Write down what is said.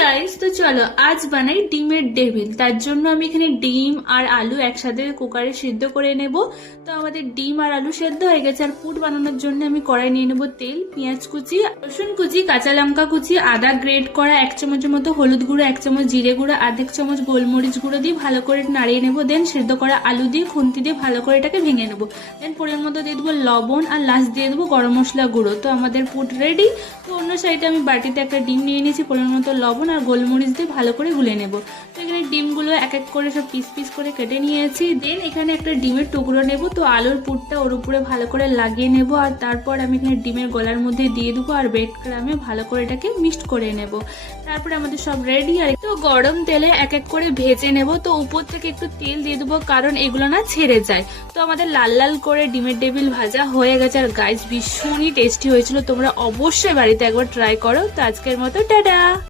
Guys, তো চলো আজ বানাই ডিমের ডেভিল। তার জন্য আমি এখানে ডিম আর আলু একসাথে কুকারে সিদ্ধ করে নেব। তো আমাদের ডিম আর আলু সেদ্ধ হয়ে গেছে। আর পুর বানানোর জন্য আমি কড়াই নিয়ে নেব তেল, পেঁয়াজ কুচি, রসুন কুচি, কাঁচা লঙ্কা কুচি, আদা গ্রেট করা 1 চামচের মতো, হলুদ গুঁড়ো 1 চামচ, জিরে গুঁড়ো 1/2 চামচ, গোলমরিচ গুঁড়ো দিয়ে ভালো করে নাড়িয়ে নেব। দেন সেদ্ধ করা আলু দিয়ে খুন্তি দিয়ে ভালো করে এটাকে ভেঙে নেব। দেন পুরের মধ্যে দিয়ে দেবো লবণ আর লাস্ট দিয়ে দেবো গরম মশলা গুঁড়ো। তো আমাদের পুর রেডি। তো অন্য সাইডে আমি বাটিতে একটা ডিম নিয়ে নিয়েছি, পরিমাণ মতো লবণ আর গোলমরিচ দিয়ে ভালো করে গুলে নেব। তো এখানে ডিমগুলো এক এক করে সব পিস পিস করে কেটে নিয়েছি। দেন এখানে একটা ডিমের টুকরো নেব। তো আলুর পুরটা ওর উপরে ভালো করে লাগিয়ে নেব। আর তারপর আমি এখানে ডিমের গলার মধ্যে দিয়ে দেবো আর ব্রেড ক্রামে ভালো করে এটাকে মিক্সড করে নেব। তারপরে আমাদের সব রেডি। আর একটু গরম তেলে এক এক করে ভেজে নেব। তো উপর থেকে একটু তেল দিয়ে দেবো, কারণ এগুলো না ছেড়ে যায়। তো আমাদের লাল লাল করে ডিমের ডেভিল ভাজা হয়ে গেছে। আর গাইস, ভীষণই টেস্টি হয়েছিল। তোমরা অবশ্যই বাড়িতে একবার ট্রাই করো। তো আজকের মতো টাটা।